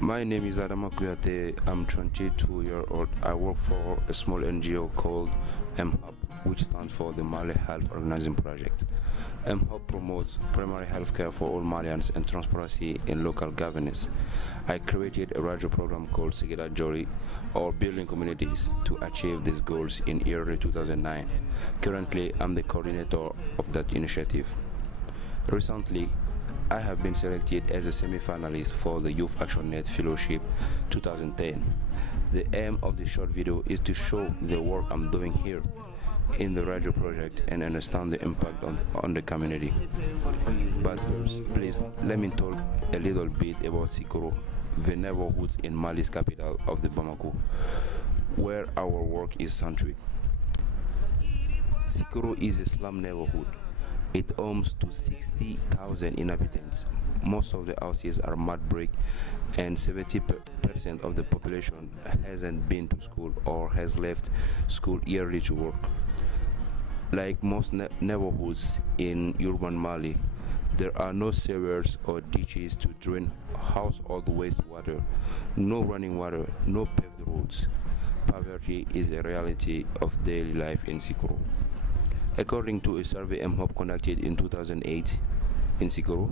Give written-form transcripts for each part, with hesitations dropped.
My name is ADAMA. I'm 22-year-old. I work for a small NGO called mp4, which stands for the Mali Health Organizing Project. mp4 promotes primary health care for all Malians and transparency in local governance. I created a radio program called Sigida Joli, or Building Communities, to achieve these goals in early 2009. Currently, I'm the coordinator of that initiative. Recently, I have been selected as a semi-finalist for the Youth Action Net Fellowship 2010. The aim of the short video is to show the work I'm doing here in the radio project and understand the impact on the community. But first, please let me talk a little bit about Sikoro, the neighborhood in Mali's capital of the Bamako, where our work is centered. Sikoro is a slum neighborhood. It homes to 60,000 inhabitants. Most of the houses are mud brick, and 70% of the population hasn't been to school or has left school yearly to work. Like most neighborhoods in urban Mali, there are no sewers or ditches to drain household wastewater, no running water, no paved roads. Poverty is a reality of daily life in Sikoro. According to a survey mp4 conducted in 2008 in Sikoro,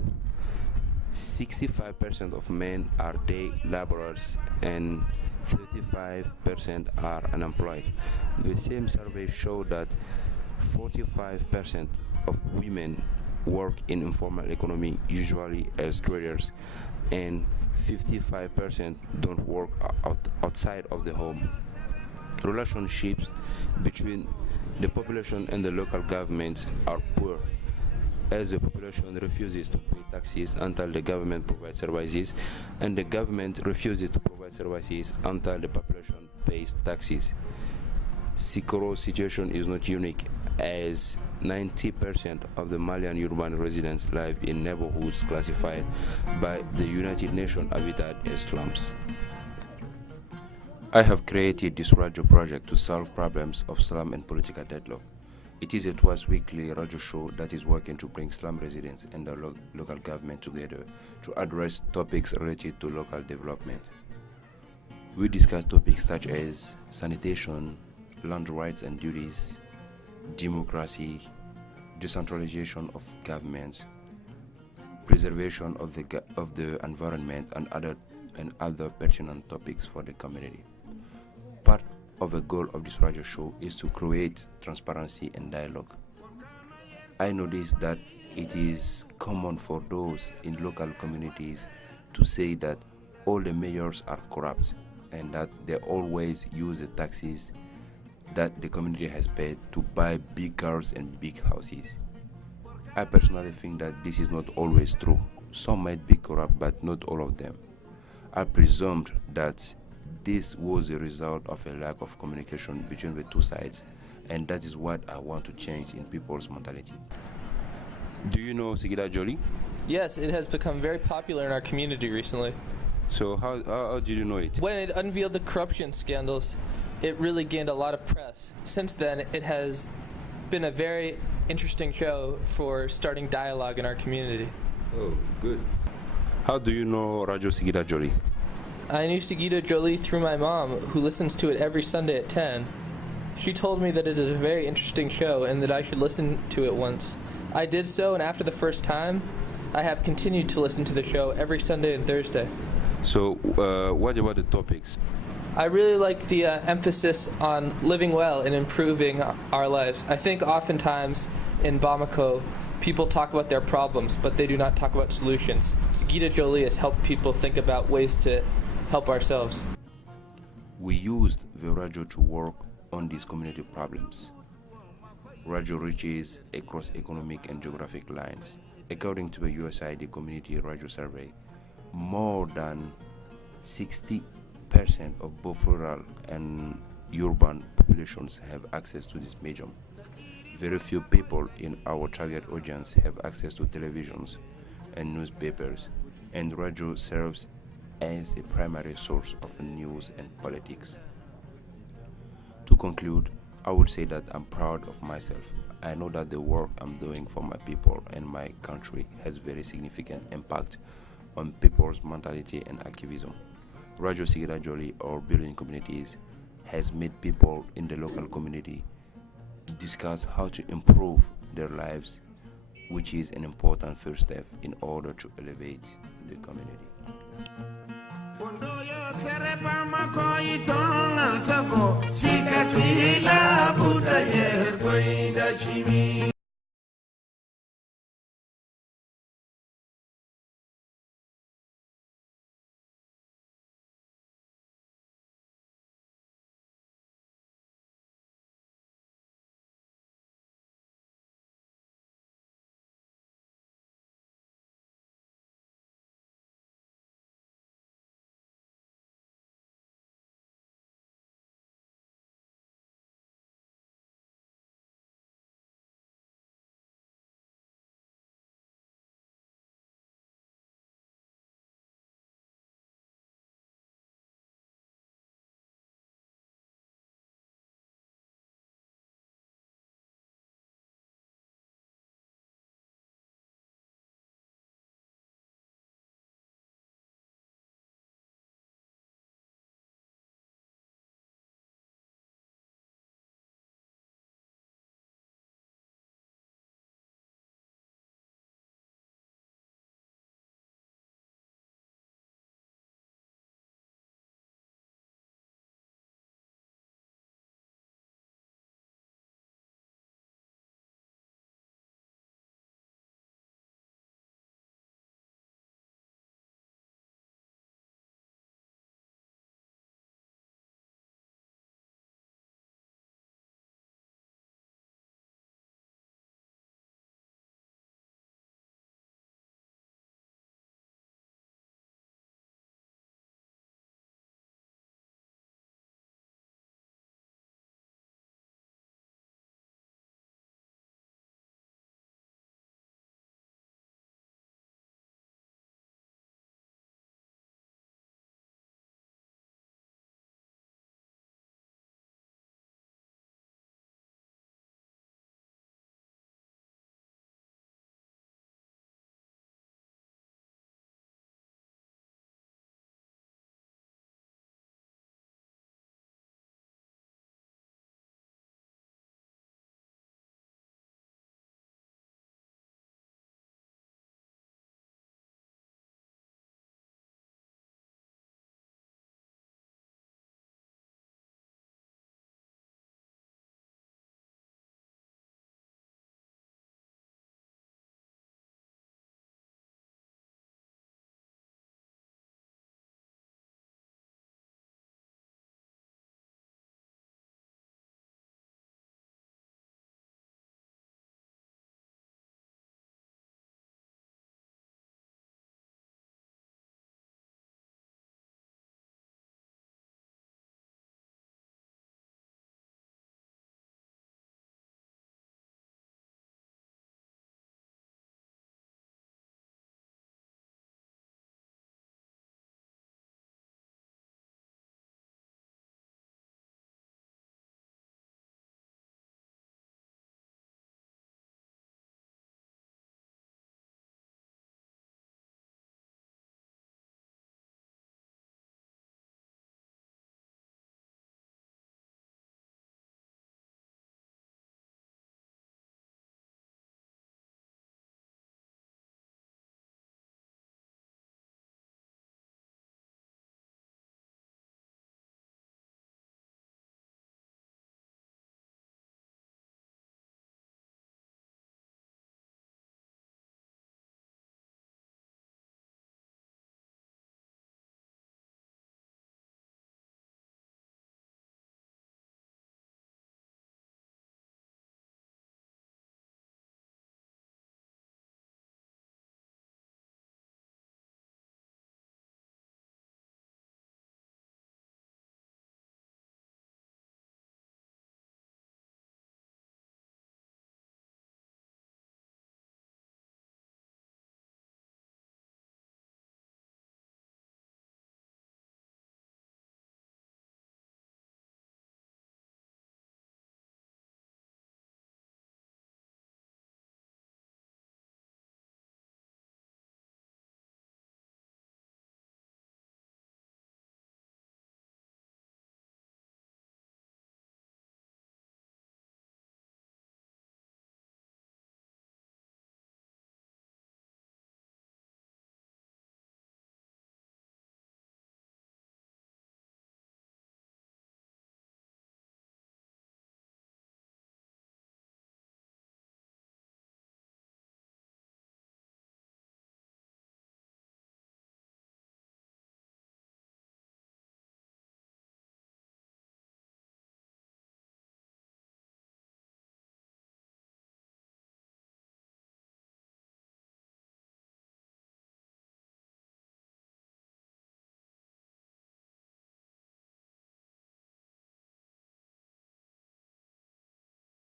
65% of men are day laborers and 35% are unemployed. The same survey showed that 45% of women work in informal economy, usually as traders, and 55% don't work outside of the home. Relationships between the population and the local governments are poor, as the population refuses to pay taxes until the government provides services, and the government refuses to provide services until the population pays taxes. Sikoro's situation is not unique, as 90% of the Malian urban residents live in neighborhoods classified by the United Nations Habitat as slums. I have created this radio project to solve problems of slum and political deadlock. It is a twice-weekly radio show that is working to bring slum residents and the local government together to address topics related to local development. We discuss topics such as sanitation, land rights and duties, democracy, decentralization of governments, preservation of the environment, and other pertinent topics for the community. Part of the goal of this radio show is to create transparency and dialogue. I noticed that it is common for those in local communities to say that all the mayors are corrupt and that they always use the taxes that the community has paid to buy big cars and big houses. I personally think that this is not always true. Some might be corrupt, but not all of them. I presumed that this was a result of a lack of communication between the two sides, and that is what I want to change in people's mentality. Do you know Sigida Joli? Yes, it has become very popular in our community recently. So how did you know it? When it unveiled the corruption scandals, it really gained a lot of press. Since then, it has been a very interesting show for starting dialogue in our community. Oh, good. How do you know Radio Sigida Joli? I knew Sigida Joli through my mom, who listens to it every Sunday at 10. She told me that it is a very interesting show and that I should listen to it once. I did so, and after the first time, I have continued to listen to the show every Sunday and Thursday. So, what about the topics? I really like the emphasis on living well and improving our lives. I think oftentimes in Bamako, people talk about their problems, but they do not talk about solutions. Sigida Joli has helped people think about ways to help ourselves. We used the radio to work on these community problems. Radio reaches across economic and geographic lines. According to the USAID Community Radio Survey, more than 60% of both rural and urban populations have access to this medium. Very few people in our target audience have access to televisions and newspapers, and radio serves as a primary source of news and politics. To conclude, I would say that I'm proud of myself. I know that the work I'm doing for my people and my country has very significant impact on people's mentality and activism. Radio Sigida Joli, or building communities, has made people in the local community discuss how to improve their lives, which is an important first step in order to elevate the community.